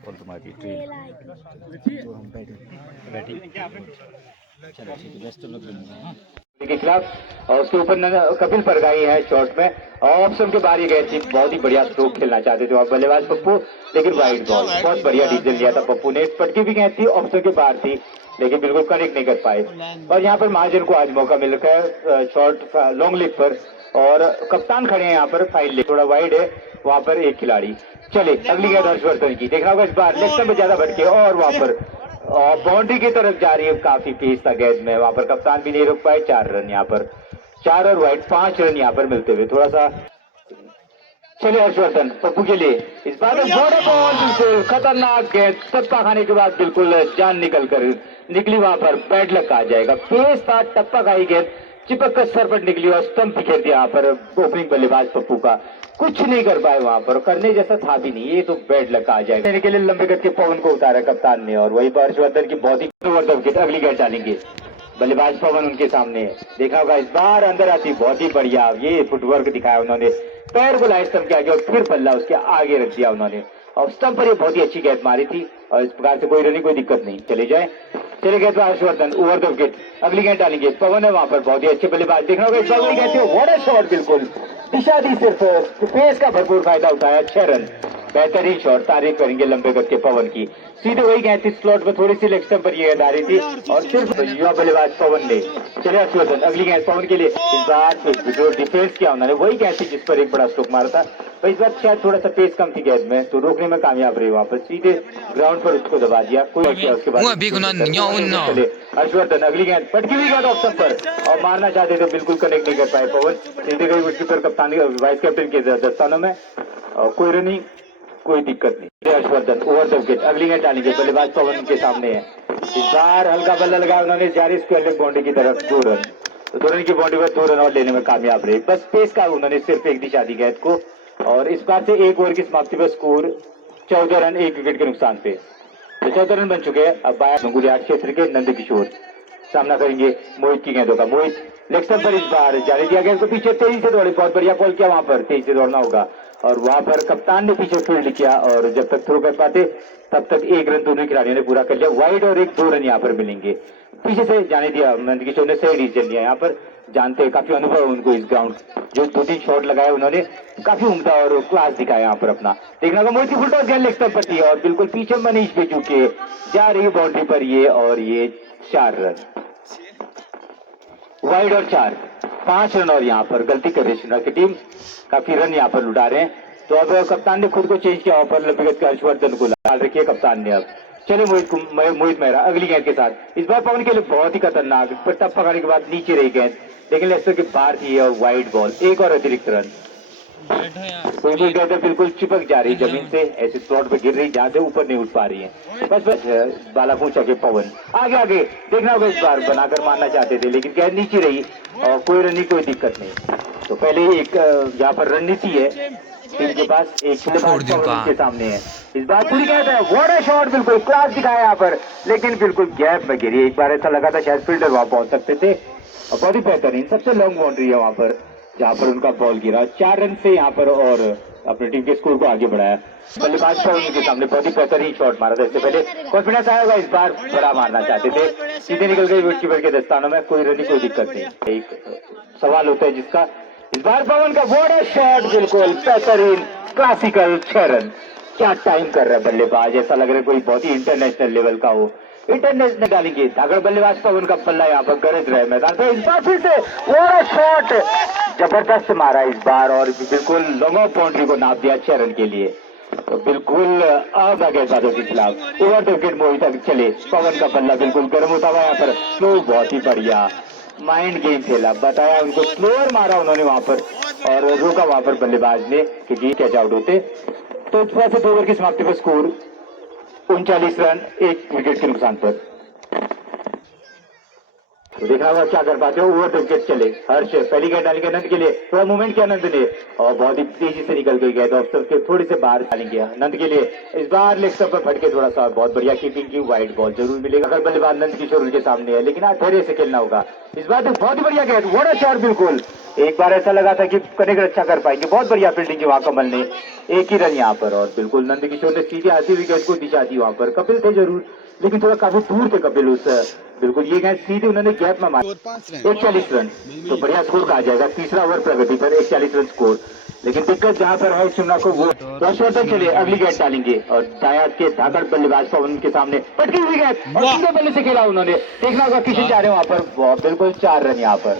और तुम्हारी ट्रेन तो हम बैठे चलो ठीक है बेस्ट लोग के खिलाफ और उसके ऊपर कपिल परगाई है शॉट में ऑप्शन के बाहर ये गए थी। बहुत ही बढ़िया स्ट्रोक खेलना चाहते थे और बल्लेबाज पप्पू, लेकिन वाइड बॉल बहुत बढ़िया डिसीजन लिया था पप्पू ने। पटकी भी गई थी, ऑप्शन के बाहर थी लेकिन बिल्कुल कनेक्ट नहीं कर पाए। और यहाँ पर महाजन को आज मौका मिल रहा है शॉर्ट लॉन्ग लिप पर और कप्तान खड़े हैं यहाँ पर फाइन ले थोड़ा वाइड है वहां पर एक खिलाड़ी। चले अगली गेंद हर्षवर्धन की, देखना होगा इस बार लेग स्टंप में ज्यादा भटके और वहां पर बाउंड्री की तरफ जा रही है। काफी पेस था गेंद में, वहां पर कप्तान भी नहीं रुक पाए। 4 रन यहाँ पर, 4 और वाइड 5 रन यहाँ पर मिलते हुए थोड़ा सा। चले हर्षवर्धन पप्पू के लिए इस बार बॉल बिल्कुल खतरनाक गेंद, टप्पा खाने के बाद बिल्कुल जान निकली वहां पर। बैड लक आ जाएगा, पेस था, टप्पा खाई गेंद चिपक कर सर पर निकली और स्टंप ही खेल दिया यहाँ पर ओपनिंग बल्लेबाज पप्पू का। कुछ नहीं कर पाए वहां पर, करने जैसा था भी नहीं, ये तो बैड लक आ जाएगा। के लिए लंबे गज के पवन को उतारा कप्तान ने और वही पर हर्षवर्धन की बहुत ही अगली गेंद डालेंगे। बल्लेबाज पवन उनके सामने है, देखा होगा इस बार अंदर आती बहुत ही बढ़िया ये फुटवर्क दिखाया उन्होंने। पैर को लाइट स्टंप के आगे और फिर बल्ला उसके आगे रख दिया उन्होंने और स्टंप पर ये बहुत ही अच्छी गेंद मारी थी और इस प्रकार से कोई रनी कोई दिक्कत नहीं। चले जाए चले गए तो हर्षवर्धन ओवर द विकेट अगली गेंद डालेंगे। पवन है वहां पर बहुत ही अच्छे बल्लेबाज, देखना होगा इस बार वही कहते हो व्हाट अ शॉट, बिल्कुल दिशा दी, सिर्फ पेस का भरपूर फायदा उठाया। 6 रन, बेहतरीन शॉट, तारीफ करेंगे लंबे गज के पवन की। सीधे वही गेंद थी स्लॉट में, थोड़ी सी लेग स्टंप पर ये गेंद आ रही थी और सिर्फ युवा बल्लेबाज पवन ने। चले हर्षवर्धन अगली गेंद पवन के लिए, इस बार जो डिफेंस किया उन्होंने वही गेंद थी जिस पर एक बड़ा स्ट्रोक मारा था। तो इस बार शायद थोड़ा सा पेस कम थी गेंद में तो रोकने में कामयाब रही, वहां पर सीधे ग्राउंड पर उसको दबा दिया। कोई किया उसके बाद चले हर्षवर्धन अगली गेंद पटकी हुई गेंद ऑप्शन पर और मारना चाहते थे बिल्कुल कनेक्ट नहीं कर पाए पवन। सीधे गई विकेट कप्तान वाइस कैप्टन के दस्तानों में और कोई रनी कोई दिक्कत नहीं। हर्षवर्धन ओवर द विकेट अगली गेंद डालेंगे, बल्लेबाज पवन के सामने है। इस बार हल्का बल्ला लगाया उन्होंने जारी स्क्वायर लेग बाउंड्री की तरफ 2 रन, तो 2 रन की बाउंड्री पर 2 रन और लेने में कामयाब रहे। बस पेस का उन्होंने सिर्फ एक दिशा दी गेंद को और इस बार से 1 ओवर की समाप्ति पर स्कोर 14 रन 1 विकेट के नुकसान पे, तो 14 रन बन चुके हैं। अब बाया क्षेत्र के नंद किशोर सामना करेंगे मोहित की गेंदों का। मोहित लेग स्टंप पर इस बार जाने दिया गया, पीछे तेजी से दौड़े, बहुत बढ़िया कॉल किया, वहां पर तेजी से दौड़ना होगा और वहां पर कप्तान ने पीछे फील्ड किया और जब तक थ्रो कर पाते तब तक 1 रन दोनों खिलाड़ियों ने पूरा कर लिया। वाइड और 2 रन यहाँ पर मिलेंगे। पीछे से जाने दिया, नंद किशोर ने सही डिसीजन लिया यहाँ पर, जानते हैं काफी अनुभव उनको इस ग्राउंड, जो 2-3 शॉट लगाए उन्होंने, काफी उम्दा और क्लास दिखाया यहाँ पर अपना। देखना होगा मोहित की फुल टॉस गेंद लेग स्टंप पर थी और बिल्कुल पीछे मनीष पे चुके जा रही है बाउंड्री पर ये और ये 4 रन वाइड और 4, 5 रन और यहाँ पर गलती कर रही है की टीम, काफी रन यहाँ पर लुटा रहे हैं। तो अब कप्तान ने खुद को चेंज किया, पर लंबे गज हर्षवर्धन को डाल रखी है कप्तान ने। अब चले मोहित मेहरा अगली गेंद के साथ, इस बार पवन के लिए बहुत ही खतरनाक, पर टप पकड़ने के बाद नीचे रही गेंद लेकिन लेफ्ट के बाहर थी और वाइड बॉल, 1 और अतिरिक्त रन। कोई कहते बिल्कुल चिपक जा रही जमीन से, ऐसे स्लॉट पे गिर रही जहां से ऊपर नहीं उठ पा रही है। बस बाला पूछा के पवन आगे आगे देखना होगा, इस बार बनाकर मारना चाहते थे लेकिन गेंद नीचे रही और कोई रन कोई दिक्कत नहीं। तो पहले एक यहाँ पर रणनीति है टीम के पास, एक के सामने है। इस बार पूरी गेंद है, व्हाट अ शॉट, बिल्कुल क्लास दिखाया यहाँ पर लेकिन बिल्कुल गैप में गिरी। एक बार ऐसा लगा था शायद फील्डर वहां पहुंच सकते थे और बहुत ही बेहतरीन सबसे लॉन्ग बाउंड्री है वहां पर जहां पर उनका बॉल गिरा। 4 रन से यहाँ पर और अपनी टीम के स्कोर को आगे बढ़ाया। बल्लेबाज पवन के सामने बहुत ही बेहतरीन शॉट मारा था, इससे पहले कॉन्फिडेंस आया होगा, इस बार बड़ा मारना चाहते थे, सीधे निकल गई विकेट के दस्तानों में, कोई रन कोई दिक्कत नहीं। एक सवाल होता है जिसका, इस बार पवन का व्हाट अ शॉट, बिल्कुल बेहतरीन क्लासिकल 6 रन। क्या टाइम कर रहा है बल्लेबाज, ऐसा लग रहा है कोई बहुत ही इंटरनेशनल लेवल का हो। इंटरनेशनल डालेंगे अगर बल्लेबाज पवन का पल्ला यहाँ पर गरज रहे मैदान पे। इस बार फिर से व्हाट अ शॉट, जबरदस्त मारा इस बार और बिल्कुल लॉन्ग ऑफ बाउंड्री को नाप दिया 6 रन के लिए। तो बिल्कुल अब गेंदबाजों के खिलाफ ओवर द विकेट मोहित तक चले, पवन का पल्ला बिल्कुल गर्म होता हुआ यहाँ पर स्लो, बहुत ही बढ़िया माइंड गेम खेला, बताया उनको, स्लोअर मारा उन्होंने वहां पर और रोका वहां पर बल्लेबाज ने कि जी कैच आउट होते। तो इस वजह से 2 ओवर की समाप्ति पर स्कोर 39 रन 1 विकेट के नुकसान पर। तो देखना होगा क्या कर पाते हो। ओवर द विकेट चले, हर्ष पहली गेंद डालेंगे नंद के लिए, थोड़ा मूवमेंट किया नंद ने और बहुत ही तेजी से निकल गई गेंद ऑफ के थोड़ी से बाहर डालेंगे नंद के लिए। इस बार लेग स्टंप पर फटके थोड़ा सा, बहुत बढ़िया कीपिंग की, वाइड बॉल जरूर मिलेगा अगर बल्लेबाज नंद किशोर उनके सामने है, लेकिन आज धैर्य से खेलना होगा। इस बार तो बहुत ही बढ़िया गेंद, व्हाट अ शॉट, बिल्कुल एक बार ऐसा लगा था कि कनेक्ट अच्छा कर पाएंगे, बहुत बढ़िया फील्डिंग की वहां कमल ने, एक ही रन यहाँ पर। और बिल्कुल नंदकिशोर ने सीधे आती हुई गेंद को दिशा दी वहां पर। कपिल थे जरूर, लेकिन थोड़ा काफी दूर थे कपिल उस, बिल्कुल ये गेंद सीधे उन्होंने गैप में मारी। 41 रन, तो बढ़िया स्कोर कहा जाएगा। तीसरा ओवर प्रगति पर 41 रन स्कोर। लेकिन दिक्कत जहां पर है शिमला को, वो हर्षवर्धन चले अगली गेंद डालेंगे और दायाद के धाकड़ बल्लेबाज पवन के सामने पटकी हुई गेंद और सीधे बल्ले से खेला उन्होंने। देखना होगा किशन जा रहे हैं वहां पर, बिल्कुल 4 रन यहाँ पर।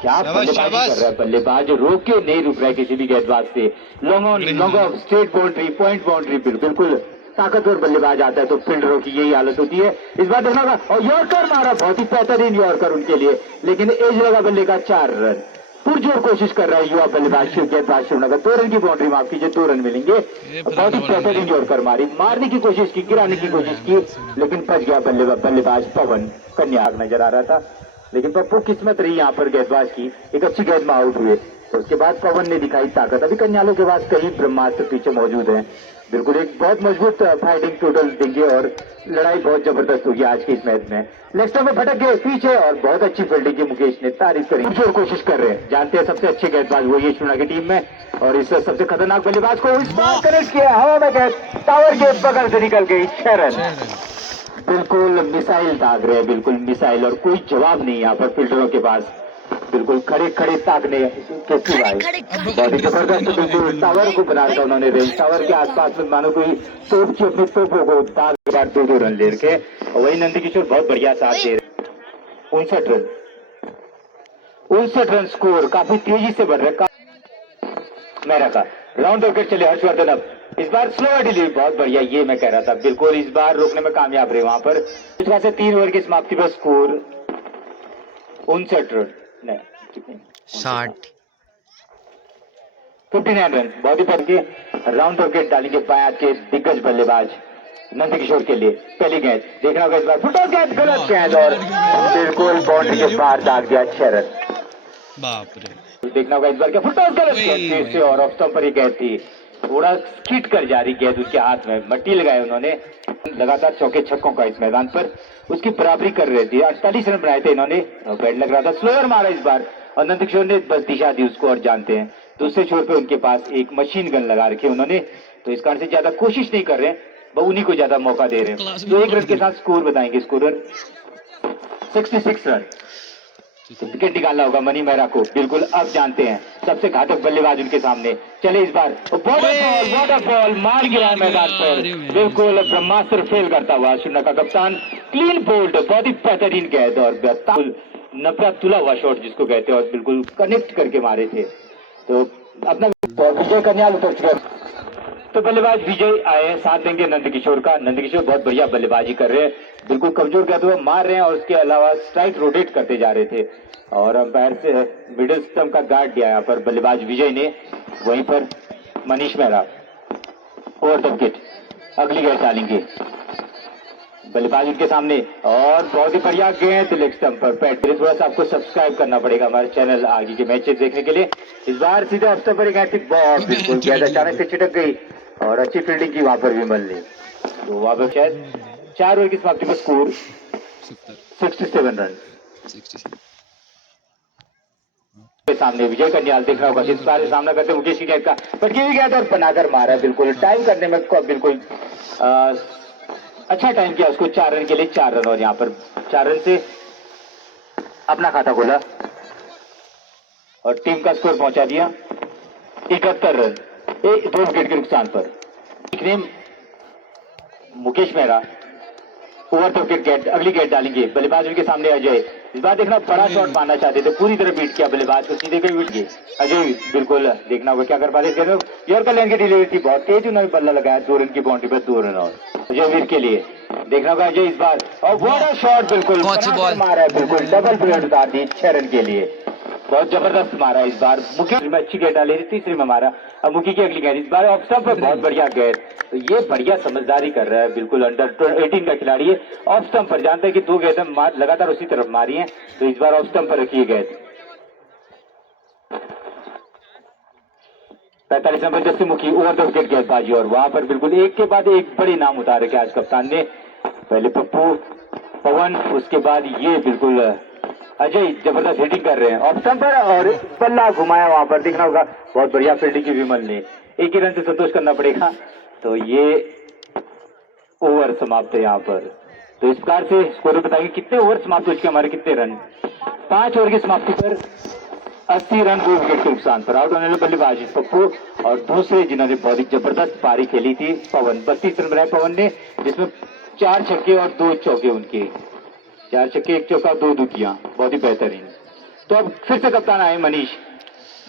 क्या बल्लेबाजी कर रहा है बल्लेबाज, रोक के नहीं रुक रहा है किसी भी गेंदबाज से। Long on long off, straight boundary, point boundary, बिल्कुल ताकतवर बल्लेबाज आता है तो फील्डरों की यही हालत होती है। इस बार देखना होगा, और यॉर्कर मारा, बहुत ही बेहतरीन यॉर्कर उनके लिए, लेकिन एज लगा बल्ले का। 4 रन, पुरजोर कोशिश कर रहा है युवा बल्लेबाज गेंदबाज शिवनगर। 2 रन की बाउंड्री, माफ कीजिए 2 रन मिलेंगे। बहुत ही बेहतरीन यॉर्कर मारी, मारने की कोशिश की, गिराने की कोशिश की, लेकिन बच गया बल्लेबाज पवन कन्या नजर आ रहा था। लेकिन पप्पू किस्मत रही यहाँ पर गेंदबाज की, एक अच्छी गेंद में आउट हुए। तो उसके बाद पवन ने दिखाई ताकत। अभी कन्यालों के पास कई ब्रह्मास्त्र पीछे मौजूद हैं। बिल्कुल एक बहुत मजबूत फाइटिंग टोटल देंगे और लड़ाई बहुत जबरदस्त होगी आज के इस मैच में। लेफ्ट में भटक गए पीछे और बहुत अच्छी फील्डिंग की मुकेश ने, तारीफ करी। जोर कोशिश कर रहे हैं, जानते हैं सबसे अच्छे गेंदबाज वही है शिमला की टीम में, और इस सबसे खतरनाक बल्लेबाज को इस बार कनेक्ट किया हवा में गेंद, टावर के बगल से निकल गई। 6 रन, बिल्कुल मिसाइल दाग रहे हैं, बिल्कुल मिसाइल, और कोई जवाब नहीं यहाँ पर फील्डरों के पास। बिल्कुल खड़े खड़े ताकने कैसी भाई, बहुत ही जबरदस्त। बिल्कुल टावर को बना रखा उन्होंने, रेंज टावर के आसपास में मानो कोई तोप की अपनी तोपों को दाग के बाद 2-2 रन ले के। और वही नंदकिशोर बहुत बढ़िया साथ दे रहे। 59 रन स्कोर, काफी तेजी से बढ़ रहा है मेरा का। राउंड विकेट चले हर्षवर्धन, अब इस बार स्लो डिलीवरी, बहुत बढ़िया, ये मैं कह रहा था, बिल्कुल इस बार रोकने में कामयाब रहे वहां पर। से 3 ओवर की समाप्ति पर स्कोर 59 रन, नहीं कितने, 59 रन। बहुत ही पद के राउंड विकेट डालेंगे बायां के दिग्गज बल्लेबाज नंदकिशोर के लिए। पहली गेंद देखना होगा इस बार, फुटबॉल गेंद, गलत गेंद और बिल्कुल बाउंड्री के बाहर दाग दिया। 6 रन, बाप रे। देखना होगा इस बार क्या, फुटबॉल गलत गेंद से, और ऑफ स्टंप पर ही गेंद थी, थोड़ा स्किट कर जा रही गेंद उसके हाथ में, मट्टी लगाए उन्होंने। लगातार चौके छक्कों का इस मैदान पर उसकी बराबरी कर रहे थे। 48 रन बनाए थे इन्होंने, बैट लग रहा था, स्लोअर मारा इस बार और नंदकिशोर ने बस दिशा दी उसको। और जानते हैं दूसरे छोर पे उनके पास एक मशीन गन लगा रखी उन्होंने, तो इस कारण से ज्यादा कोशिश नहीं कर रहे हैं, वो उन्हीं को ज्यादा मौका दे रहे हैं। तो 1 रन के साथ स्कोर बताएंगे, स्कोरर 66 रन। विकेट निकालना होगा मनी मेहरा को, बिल्कुल अब जानते हैं सबसे घातक बल्लेबाज उनके सामने। चले इस बार वॉटरफॉल मार गिरा मैदान पर, बिल्कुल ब्रह्मास्त्र फेल करता हुआ शिमला का कप्तान। क्लीन बोल्ड, बहुत ही बेहतरीन गेंद और नफरत तुला हुआ शॉट जिसको कहते हैं, और बिल्कुल कनेक्ट करके मारे थे। तो अपना विजय कन्याल उतर चुका, तो बल्लेबाज विजय आए, साथ देंगे नंदकिशोर का। नंदकिशोर बहुत बढ़िया बल्लेबाजी कर रहे हैं, बिल्कुल कमजोर गेंदों को मार रहे हैं और उसके अलावा स्ट्राइक रोटेट करते जा रहे थे। और अंपायर से मिडिल स्टंप का गार्ड दिया यहाँ पर बल्लेबाज विजय ने, वहीं पर Manish Mehra over the wicket अगली गेंद डालेंगे बल्लेबाज उनके सामने, और बहुत ही बढ़िया गेंद लेग स्टंप पर। पैट थोड़ा सा आपको सब्सक्राइब करना पड़ेगा हमारे चैनल आगे के मैचेस देखने के लिए। इस बार सीधे ऑफ स्टंप पर एक ऐसी बॉल, बिल्कुल गेंद अचानक से छिटक गई और अच्छी फील्डिंग की वहां पर भी मल ली। तो वहां पर शायद 4 ओवर की समाप्ति पर स्कोर 67 रन। सामने विजय कन्याल दिख रहा होगा, इस बार सामना करते मुकेश की गेंद का पटकी हुई गेंद और बनाकर मारा, बिल्कुल टाइम करने में बिल्कुल अच्छा टाइम किया उसको। 4 रन के लिए 4 रन, और यहाँ पर 4 रन से अपना खाता खोला और टीम का स्कोर पहुंचा दिया 71 रन, 2 विकेट के नुकसान पर। Mukesh Mehra over the wicket गेंद, अगली गेंद डालेंगे बल्लेबाज उनके सामने अजय। इस बार देखना बड़ा शॉट मारना चाहते थे, पूरी तरह बीट किया बल्लेबाज को, सीधे कहीं बीट गए अजय। बिल्कुल देखना होगा क्या कर पाते हैं। यॉर्कर लेन की डिलीवरी थी, बहुत तेज उन्होंने बल्ला लगाया, 2 रन की बाउंड्री पर 2 रन और अजय वीर के लिए। देखना होगा अजय इस बार, और बड़ा शॉट बिल्कुल मारा है, बिल्कुल डबल प्लेट उतार दी 6 रन के लिए, बहुत जबरदस्त मारा इस बार। मुखी में अच्छी गेंद डाली, तीसरी में मारा। अब मुखी की अगली गेंद इस बार ऑफ स्टंप पर बहुत बढ़िया गेंद, तो ये बढ़िया समझदारी कर रहा है, बिल्कुल अंडर 18 का खिलाड़ी है। ऑफ स्टंप पर जानते हैं कि 2 गेंदें लगातार उसी तरफ मारी हैं, तो इस बार ऑफ स्टंप पर रखी गेंद। 45 नंबर जस्सी मुखी ओवर द विकेट गेंदबाजी, और वहां पर बिल्कुल एक के बाद एक बड़े नाम उतारे के आज कप्तान ने। पहले पप्पू, पवन, उसके बाद ये बिल्कुल अजय जबरदस्त हिटिंग कर रहे हैं ऑफ स्टंप पर और बल्ला घुमाया वहां पर, देखना होगा बहुत बढ़िया फील्डिंग की विमल ने, एक ही रन से संतोष करना पड़ेगा। तो ये ओवर समाप्त है यहाँ पर। तो इस प्रकार से स्कोर बताइए कितने ओवर समाप्त हो चुके हमारे, कितने रन। 5 ओवर की समाप्ति पर 80 रन 2 विकेट के नुकसान पर आउट होने वाले बल्लेबाज पप्पू और दूसरे जिन्होंने बहुत ही जबरदस्त पारी खेली थी पवन। 32 रन बनाए पवन ने, जिसमें 4 छक्के और 2 चौके उनके, 4 छक्के 1 चौका 2 दुकियां, बहुत ही बेहतरीन। तो अब फिर से कप्तान आए मनीष,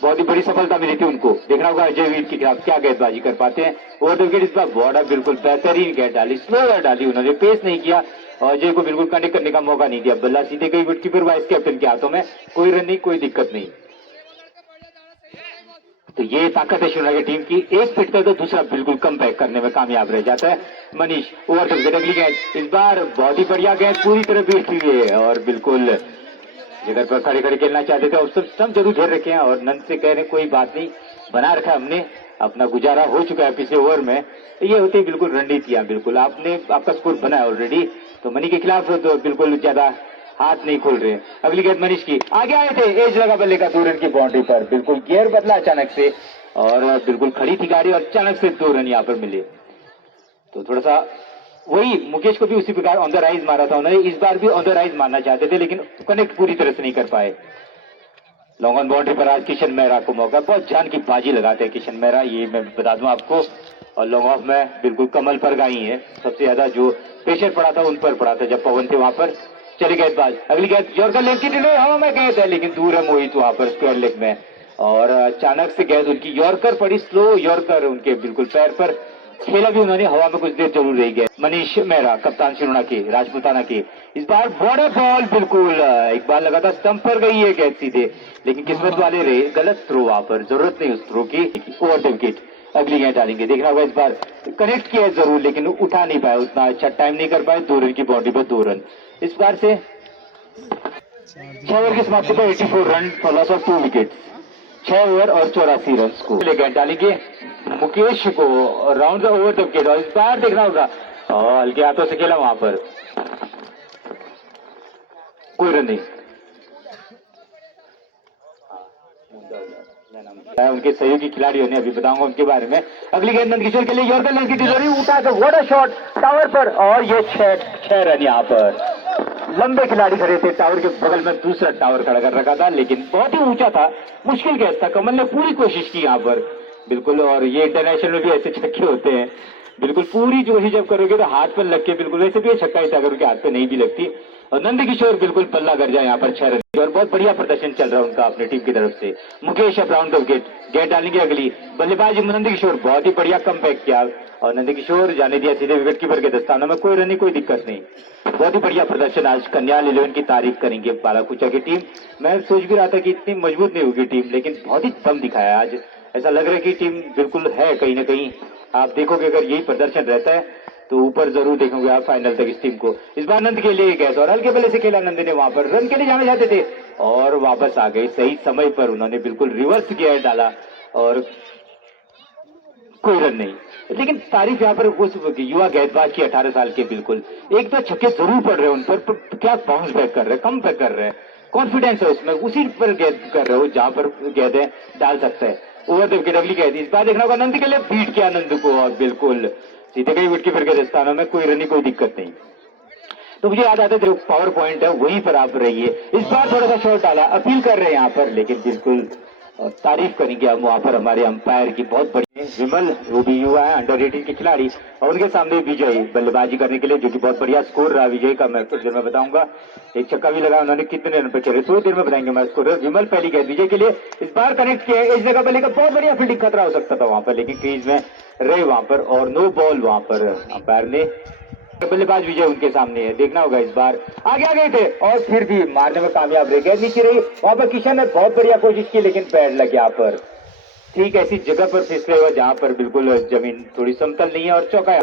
बहुत ही बड़ी सफलता मिली थी उनको। देखना होगा अजय वीर के खिलाफ क्या गेंदबाजी कर पाते हैं। ओवर द विकेट इस बार बॉर्डर बिल्कुल बेहतरीन गेंद डाली, स्लो गेंद डाली उन्होंने, पेस नहीं किया और अजय को बिल्कुल कनेक्ट करने का मौका नहीं दिया। बल्ला सीधे गई विकेटकीपर वाइस कैप्टन के हाथों में, कोई रन नहीं, कोई दिक्कत नहीं। तो ये ताकत है शिमला की टीम की, एक पिटता है तो दूसरा बिल्कुल कम बैक करने में कामयाब रह जाता है मनीष। ओवर द विकेट अगली गेंद, इस बार बहुत ही बढ़िया गेंद पूरी तरह बीट हुई है और बिल्कुल जगह पर खड़े खड़े खेलना चाहते थे, अब सब जरूर घेर रखे हैं और नंद से कह रहे कोई बात नहीं, बना रखा हमने, अपना गुजारा हो चुका है पिछले ओवर में। ये होते ही बिल्कुल रणनीतियां, बिल्कुल आपने आपका स्कोर बना है ऑलरेडी, तो मनी के खिलाफ तो बिल्कुल ज्यादा हाथ नहीं खोल रहे। अगली गेंद मनीष की, आगे आए थे, एज लगा बल्ले का 2 रन की बाउंड्री पर, बिल्कुल गियर बदला अचानक से और बिल्कुल खड़ी थी गाड़ी और अचानक से 2 रन यहाँ पर मिले। तो थोड़ा सा वही मुकेश को भी उसी प्रकार ऑन द राइज मारा था उन्होंने, इस बार भी ऑन द राइज मारना चाहते थे लेकिन कनेक्ट पूरी तरह से नहीं कर पाए। लॉन्ग ऑन बाउंड्री पर आज किशन मेहरा को मौका, बहुत जान की बाजी लगाते हैं किशन मेहरा, ये मैं बता दूं आपको। और लॉन्ग ऑफ में बिल्कुल कमल पर गई है, सबसे ज्यादा जो प्रेशर पड़ा था उन पर पड़ा था जब पवन थे वहां पर। चली गेंदबाज, अगली गेंद यॉर्कर लेग की डिलीवरी हवा में गए थे लेकिन दूर है मोहित वहां पर स्क्वायर लेग में और अचानक से गेंद उनकी यॉर्कर पड़ी, स्लो यॉर्कर उनके बिल्कुल पैर पर, खेला भी उन्होंने, हवा में कुछ देर जरूर रही गए। मनीष मेहरा कप्तान शिरोना के, राजपुताना के, इस बार बॉर्डर बॉल बिल्कुल एक बार लगा था स्टंप पर गई है गेंद सीधे, लेकिन किस्मत वाले रहे, गलत थ्रो वहां पर, जरूरत नहीं उस थ्रो की। ओवर द विकेट अगली गेंद डालेंगे, देखना होगा इस बार कनेक्ट किया जरूर लेकिन उठा नहीं पाए, उतना अच्छा टाइम नहीं कर पाए, 2 रन की बाउंड्री पर 2 रन। इस बार से 6 ओवर की समाप्ति पर 84 run for loss of 2 wicket, 6 over और 84 रन को गेंद डालेंगे मुकेश को round the over the wicket और इस बार देखना होगा हल्के हाथों से खेला वहां पर, कोई रन नहीं। उनके सहयोगी खिलाड़ियों ने, अभी बताऊंगा उनके बारे में। अगली गेंद नंदकिशोर के लिए यॉर्कर लेग की डिलीवरी, उठा तो व्हाट अ शॉट टावर पर और ये 6 रन यहाँ पर। लंबे खिलाड़ी खड़े थे, टावर के बगल में दूसरा टावर खड़ा कर रखा था लेकिन बहुत ही ऊंचा था, मुश्किल गेंद था, कमल ने पूरी कोशिश की यहाँ पर बिल्कुल। और ये इंटरनेशनल में भी ऐसे छक्के होते हैं, बिल्कुल पूरी कोशिश जब करोगे तो हाथ पर लग के बिल्कुल, वैसे भी ये छक्का ही था अगर उनके हाथ पे नहीं भी लगती। और नंदकिशोर बिल्कुल पल्ला कर जाए यहाँ पर 6 रन और बहुत बढ़िया प्रदर्शन चल रहा है उनका अपनी टीम की तरफ से। मुकेश अब राउंड द विकेट, गेंद डालेंगे अगली, बल्लेबाज नंदकिशोर, बहुत ही बढ़िया कमबैक किया और नंदकिशोर जाने दिया सीधे विकेटकीपर के दस्तानों में, कोई रन नहीं, कोई दिक्कत नहीं, बहुत ही बढ़िया प्रदर्शन। आज कन्याल 11 की तारीफ करेंगे बालाकुचा की टीम। मैं सोच भी रहा था कि इतनी मजबूत नहीं होगी टीम लेकिन बहुत ही दम दिखाया आज, ऐसा लग रहा है कि टीम बिल्कुल है कहीं ना कहीं। आप देखोगे अगर यही प्रदर्शन रहता है तो ऊपर जरूर देखोगे आप फाइनल तक इस टीम को। इस बार नंद के लिए गए और हल्के बल्ले से खेला नंद ने, वहां पर रन के लिए जाना चाहते थे और वापस आ गए सही समय पर, उन्होंने बिल्कुल रिवर्स गियर डाला और कोई रन नहीं। लेकिन तारीफ यहाँ पर उस युवा गेंदबाज की 18 साल के, बिल्कुल एक तो छक्के जरूर पड़ रहे हैं उन पर, क्या बाउंस बैक कर रहे हैं, कम बैक कर रहे हैं, कॉन्फिडेंस है उसमें, उसी पर गेंद कर रहे हो जहां पर गेंदें डाल सकते हैं। ओवर द विकेट अगली गेंद, इस बार देखना होगा नंद के लिए, बीट किया नंद को और बिल्कुल सीधे गई विकेटकीपर के दस्तानों में, कोई रन कोई दिक्कत नहीं। तो मुझे याद आता है जो पावर पॉइंट है वहीं पर आप रहिए। इस बार थोड़ा सा शॉट डाला, अपील कर रहे हैं यहाँ पर लेकिन बिल्कुल तारीफ करेंगे हम वहां पर हमारे अंपायर की, बहुत बढ़िया। विमल वो भी युवा है, अंडर 18 के खिलाड़ी और उनके सामने विजय बल्लेबाजी करने के लिए, जो कि बहुत बढ़िया स्कोर रहा विजय का, मैं कुछ देर में बताऊंगा। एक छक्का भी लगा उन्होंने, कितने रन पे खेले थोड़ी देर में बताएंगे मैं स्कोर। विमल पहली गेंद विजय के लिए, इस बार कनेक्ट किया, इस जगह पर लेकर बहुत बढ़िया फील्डिंग, खतरा हो सकता था वहां पर लेकिन क्रीज में रहे वहां पर और नो बॉल वहां पर अंपायर ने। बल्लेबाज विजय उनके सामने है, देखना होगा इस बार आगे आ गए थे और फिर भी मारने में कामयाब रह गए, नीचे रही वहां पर किशन ने बहुत बढ़िया कोशिश की लेकिन पैर लग गया पर, ठीक ऐसी जगह पर फिसले हुआ जहां पर बिल्कुल जमीन थोड़ी समतल नहीं है और चौका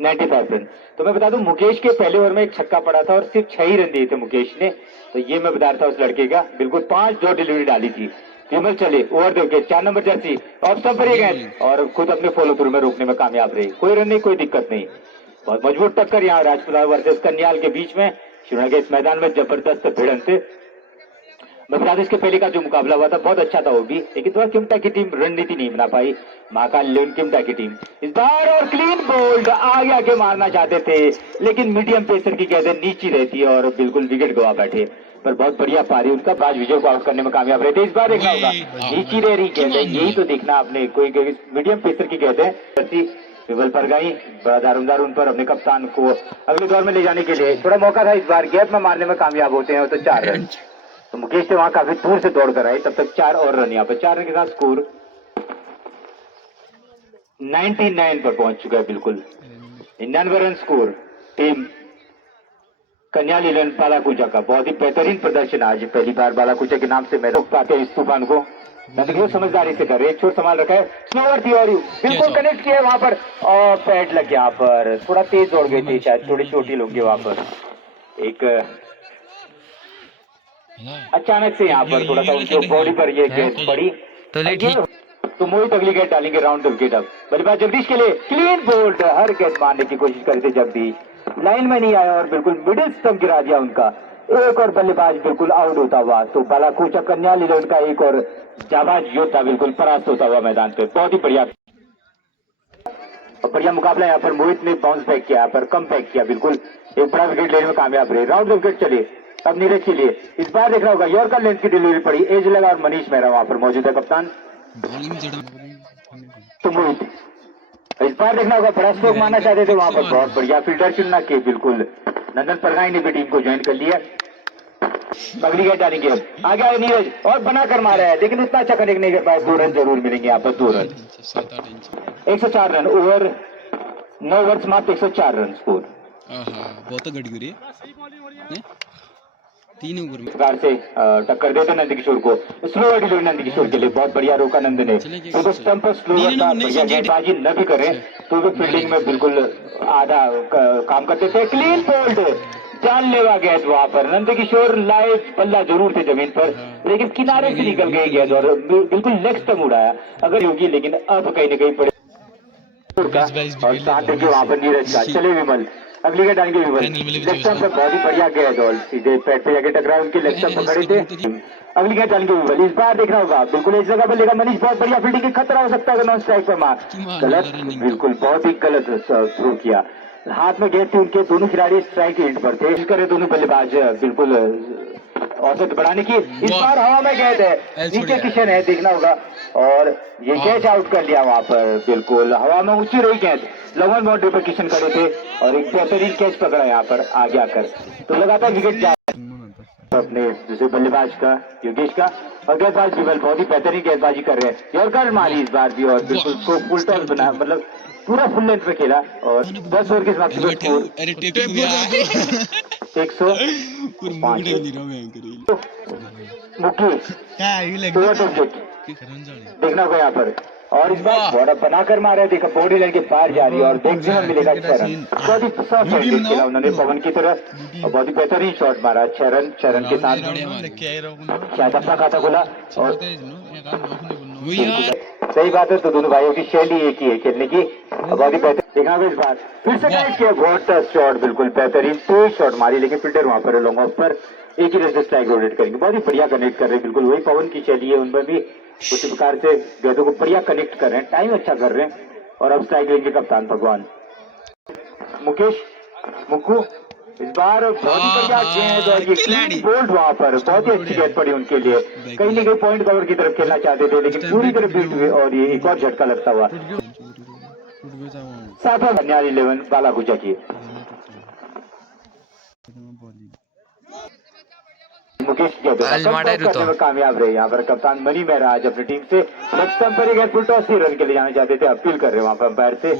95 रन। तो मैं बता दूं मुकेश के पहले ओवर में एक छक्का पड़ा था और सिर्फ 6 ही रन दिए थे मुकेश ने, तो ये मैं बता रहा था उस लड़के का, बिल्कुल 5 डिलीवरी डाली थी। विमल चले over the wicket, 4 number Jersey off stump पर गए और खुद अपने फॉलो थ्रू में रोकने में कामयाब रहे, कोई रन नहीं कोई दिक्कत नहीं। बहुत मजबूत टक्कर यहाँ राजपुरा वर्सेस कन्याल के बीच में, शुरू के इस मैदान में जबरदस्त भिड़ंत। मैं बता दूं इसके पहले का जो मुकाबला हुआ था बहुत अच्छा था वो भी, लेकिन थोड़ा किमटा की टीम रणनीति नहीं बना पाई, महाकाल लेन किमटा की टीम इस बार। और क्लीन बोल्ड आगे आगे मारना चाहते थे, लेकिन मीडियम पेसर की गेंदें नीची रहती है और बिल्कुल विकेट गवा बैठे। पर बहुत बढ़िया पारी उनका, बाज विजय को आउट करने में कामयाब रहे थे। इस बार देखना होगा नीची रह रही गेंदें, यही तो देखना आपने, कोई मीडियम पेसर की गेंदें विवल पर गई। बड़ा दारोमदार उन पर अपने कप्तान को अगले दौर में ले जाने के लिए थोड़ा मौका था। इस बार गैप में मारने में कामयाब होते हैं तो 4 रन। तो मुकेश से वहां काफी दूर से दौड़ कर आए, तब तक 4 और रन, यहाँ पर 4 रन के साथ स्कोर 99 पर पहुंच चुका है। बिल्कुल 99 रन स्कोर टीम कन्या लीलन बालाकुचा का। बहुत ही बेहतरीन प्रदर्शन आज, पहली बार बालाकुचा के नाम से मैं रोक पाते इस तूफान को। समझदारी से कर रहे, एक छोर संभाल रखा है, स्लोवर थी और बिल्कुल कनेक्ट किया वहां पर, और पैड लग गया। यहाँ पर थोड़ा तेज दौड़ गई थी, शायद थोड़ी छोटी लोग वहां पर एक अचानक से यहाँ पर थोड़ा सा उनके बॉडी पर ये गेंद पड़ी तो मोहित अगली गेंद डालेंगे राउंड टू विकेट। अब बल्लेबाज जगदीश के लिए क्लीन बोल्ड, हर गेंद मारने की कोशिश कर रहे थे जगदीश, लाइन में नहीं आया और बिल्कुल मिडिल स्टंप गिरा दिया उनका। एक और बल्लेबाज बिल्कुल आउट होता हुआ, तो बालाकुचा कन्या लीलन का एक और जाबाज योद्धा बिल्कुल परास्त होता हुआ मैदान पे। बहुत ही बढ़िया बढ़िया मुकाबला यहाँ पर मोहित ने बाउंस बैक किया, यहाँ पर कम बैक किया, बिल्कुल एक बड़ा विकेट लेने में कामयाब रहे। राउंड विकेट चले अब नीरज के लिए, इस बार देखना होगा यॉर्कर लेंथ की डिलीवरी पड़ी, एज लगा और मनीष मेहरा वहां पर मौजूद है कप्तान। तो मोहित इस बार देखना होगा, बड़ा स्ट्रोक मारना चाहते थे वहां पर, बहुत बढ़िया फील्डर चुनना के बिल्कुल नंदन परगाई ने भी टीम को ज्वाइन कर लिया। अगली गेंद डालेंगे, आगे आए नीरज और बनाकर मारा है, लेकिन उतना अच्छा कनेक्ट नहीं कर पाए। 2 रन जरूर मिलेंगे यहाँ पर, 2 रन। 104 रन ओवर 9 ओवर समाप्त, 104 रन स्कोर। बहुत गड़गड़ी 3 ओवर में प्रकार से टक्कर देते नंद किशोर को, स्लो डिलीवरी नंद किशोर के लिए बहुत बढ़िया रोका नंद ने, तो स्टंप पर स्लो रखा, बढ़िया गेंदबाजी न भी करें तो वे फील्डिंग में बिल्कुल आधा काम करते थे। क्लीन बोल्ड, जानलेवा गेंद वहां पर, नंद किशोर लाइव बल्ला जरूर थे जमीन पर, लेकिन किनारे से निकल गई गेंद और बिल्कुल लेग स्टंप उड़ाया अगर होगी, लेकिन अब कहीं न कहीं पड़े और साथ देखिए वहां पर नीरज का। चले विमल, अगली गेंद डालेंगे विमल, लेग स्टंप पर बहुत ही बढ़िया गेंद और सीधे पैड पे जाके टकराए, उनके लेग स्टंप पकड़े थे। अगली गेंद डालेंगे विमल, इस बार देखना होगा बिल्कुल इस जगह पर लेगा मनीष, बहुत बढ़िया फील्डिंग की, खतरा हो सकता है नॉन स्ट्राइक पर मार, गलत, बिल्कुल बहुत ही गलत थ्रो किया। हाथ में गेंद थी उनके, दोनों खिलाड़ी स्ट्राइक एंड पर थे, करे दोनों बल्लेबाज बिल्कुल औसत बढ़ाने की। इस बार हवा में गेंद है, नीचे किशन है, देखना होगा, और ये कैच आउट कर लिया वहां पर, बिल्कुल हवा में ऊंची रही गेंद, लॉन्ग बाउंड्री पर किशन खड़े थे और एक बेहतरीन कैच पकड़ा यहाँ पर आगे आकर, तो लगातार विकेट जा अपने दूसरे बल्लेबाज का योगेश का, और गेंदबाज विमल बहुत ही बेहतरीन गेंदबाजी कर रहे हैं, यॉर्कर मारी इस बार भी और बिल्कुल उसको फुल टॉस बना, मतलब पूरा फुल लेंथ पे खेला और 10 ओवर के समाप्ति पर स्कोर 105। देखना होगा यहाँ पर, और इस बार बॉर्डर बनाकर मारे, देखा बॉडी लाइन के पार जा रही है और मैक्सिमम मिलेगा 6 रन। बहुत ही सॉफ्ट शॉट खेला उन्होंने पवन की तरह और बहुत ही बेहतरीन शॉट मारा, 6 रन के साथ शायद अपना खाता खोला। और सही बात है, तो दोनों भाइयों की शैली एक ही है खेलने की, बहुत ही बेहतर। देखना होगा इस बार फिर से कनेक्ट किया, बहुत शॉट, बिल्कुल बेहतरीन तेज शॉट मारी, लेकिन फील्डर वहां पर लॉन्ग ऑफ पर एक ही रन से स्ट्राइक रोटेट करेंगे, बहुत ही बढ़िया कनेक्ट कर रहे हैं, बिल्कुल वही पवन की शैली है उनमें भी, उसी प्रकार से गेंदों को बढ़िया कनेक्ट कर रहे हैं, टाइम अच्छा कर रहे हैं। और अब स्ट्राइक लेंगे कप्तान भगवान मुकेश मुक्कू, इस बार बहुत ही बढ़िया गेंद और ये क्लीन बोल्ड वहां पर, बहुत ही अच्छी गेंद पड़ी उनके लिए, कहीं न कहीं पॉइंट कवर की तरफ खेलना चाहते थे, लेकिन पूरी तरफ बीट हुए और ये एक और झटका लगता हुआ। 7 कन्या 11 बालाकुचा की मुकेश करने में कामयाब रहे यहाँ पर कप्तान मनी मेहरा आज अपनी टीम से। लेग स्टंप पर एक फुल टॉस रन के लिए जाना चाहते थे, अपील कर रहे वहां पर अंपायर से,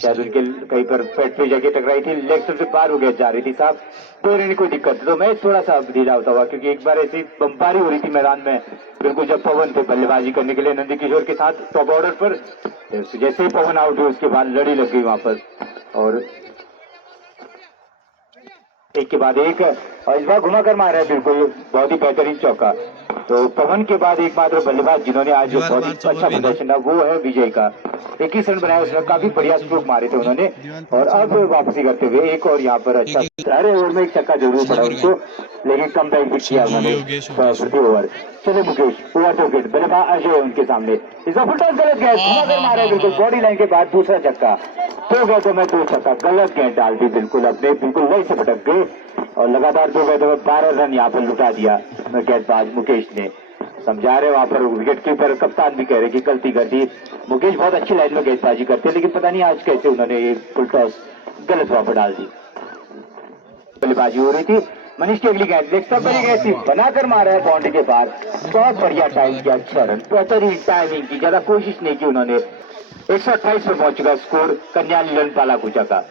शायद उनके कहीं पर पेट पे जाके टकराई थी, लेग स्टंप से पार हो गया जा रही थी साहब, तो इन्हें कोई दिक्कत, तो मैच थोड़ा सा ढीला होता हुआ, क्योंकि एक बार ऐसी बमबारी हो रही थी मैदान में, बिल्कुल जब पवन थे बल्लेबाजी करने के लिए नंदी किशोर के साथ टॉप ऑर्डर पर, जैसे ही पवन आउट हुए उसके बाद लड़ी लग गई वहां पर, और एक के बाद एक, और इस बार घुमाकर मारा है, बिल्कुल बहुत ही बेहतरीन चौका। तो पवन के बाद एकमात्र बल्लेबाज जिन्होंने आज जो बहुत ही अच्छा प्रदर्शन था वो है विजय का। 21 रन बनाया उसने, काफी बढ़िया स्ट्रोक मारे थे उन्होंने। और अब वापसी करते हुए एक और यहाँ पर अच्छा सारे ओवर में एक छक्का जरूर पड़ा उनको, लेकिन कम बैक भी किया उन्होंने प्रति ओवर। चलो मुकेश ओवर टू विकेट, बल्लेबाज अजय उनके सामने। इस बार फुल टॉस गलत गया, घुमाकर मारा बिल्कुल बॉडी लाइन के बाद दूसरा छक्का। दो गेंदों में दो छक्का, गलत गेंद डाल दी बिल्कुल अपने, बिल्कुल वही से भटक गए और लगातार 2 गेंदों में 12 रन यहाँ पर लुटा दिया गेंदबाज मुकेश ने। समझा रहे वहां पर विकेट कीपर कप्तान भी कह रहे कि गलती कर दी। मुकेश बहुत अच्छी लाइन में गेंदबाजी करते हैं, लेकिन पता नहीं आज कैसे उन्होंने ये फुल टॉस गलत वहां पर डाल दी। बल्लेबाजी हो रही थी, मनीष की अगली गेंद लेग स्टंप बनी गई थी, बनाकर मारा है बाउंड्री के बाहर। बहुत बढ़िया टाइम किया, 6 रन, बेहतरीन टाइमिंग की, ज्यादा कोशिश नहीं की उन्होंने। 128 पर पहुंच चुका स्कोर कन्या लीलन पालाकुचा का।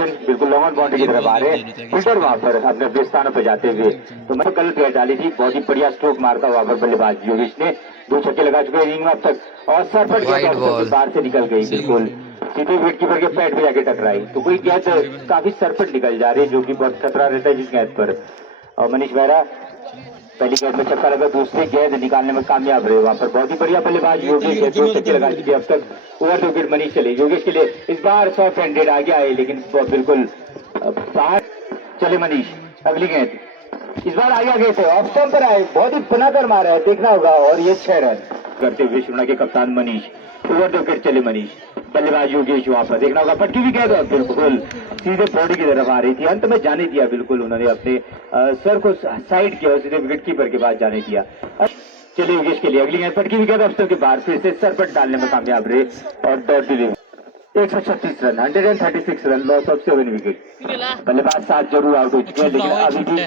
बिल्कुल लॉन्ग बाउंड्री की तरफ आ रहे फिल्टर वहां पर अपने अपने स्थानों पर जाते हुए। तो मैंने गलत गेंद डाली थी, बहुत ही बढ़िया स्ट्रोक मारता वहां पर बल्लेबाज योगेश ने। 2 छक्के लगा चुके इनिंग में अब तक, और सरपट गेंद बाहर से निकल गई बिल्कुल, सीधे विकेट कीपर के पैड पे जाके टकराई। तो कोई गेंद काफी सरपट निकल जा रही है, जो कि बहुत खतरा रहता है जिस गेंद पर। और मनीष बेहरा पहली गेंद में छक्का लगा, दूसरी गेंद निकालने में कामयाब रहे वहां पर। बहुत ही बढ़िया बल्लेबाज योगेश है, 2 छक्के लगा चुके अब तक। ओवर टू विकेट मनीष चले योगेश के लिए, इस बार सॉफ्ट हैंडेड आ गया है, लेकिन बिल्कुल बाहर चले मनीष। अगली गेंद इस बार आगे गए थे, ऑफ स्टंप पर आए, बहुत ही बनाकर मारा है, देखना होगा। और ये 6 रन करते हुए शिमला के कप्तान मनीष। ओवर टू विकेट चले मनीष, बल्लेबाज योगेश वहां पर, देखना होगा पटकी भी गेंद बिल्कुल सीधे बॉडी की तरफ आ रही थी, अंत में जाने दिया बिल्कुल उन्होंने अपने सर को साइड किया और सीधे विकेट कीपर के बाद जाने दिया। चलिए योगेश के लिए अगली गेंद पटकी भी गेंद ऑफ स्टंप के बाद फिर से सर पर डालने में कामयाब रहे और dot deliver. 136 run, 136 run, loss of 7 wicket. बल्लेबाज 7 जरूर आउट हो चुके हैं, लेकिन अभी भी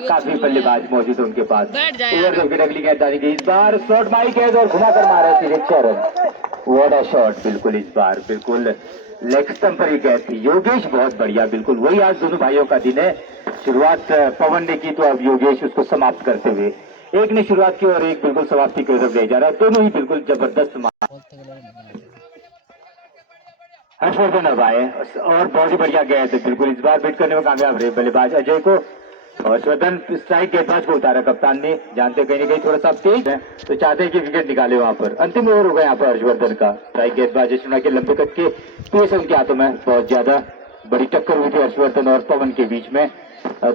काफी बल्लेबाज मौजूद है उनके पास। ओवर टू विकेट अगली गेंद डाली गई, इस बार शॉट मारी गेंद और घुमाकर मारा सीधे 6 रन। व्हाट अ शॉट, बिल्कुल इस बार बिल्कुल लेग स्टंप पर ही गेंद थी। योगेश बहुत बढ़िया, बिल्कुल वही आज दोनों भाइयों का दिन है। शुरुआत पवन ने की तो अब योगेश उसको समाप्त करते हुए, एक ने शुरुआत की और एक बिल्कुल समाप्ति की तरफ ले जा रहा है। दोनों ही बिल्कुल जबरदस्त हर्षवर्धन अब आए और बहुत ही बढ़िया गेंद बिल्कुल इस बार बीट करने में कामयाब रहे बल्लेबाज अजय को। हर्षवर्धन स्ट्राइक गेंदबाज को उतारा कप्तान ने, जानते कहीं ना कहीं थोड़ा सा तेज है तो चाहते हैं कि विकेट निकाले वहां पर। अंतिम ओवर होगा यहाँ पर हर्षवर्धन का। स्ट्राइक गेंदबाज शिमला के लंबे कद के पेस उनके हाथों में, बहुत ज्यादा बड़ी टक्कर हुई थी हर्षवर्धन और पवन के बीच में।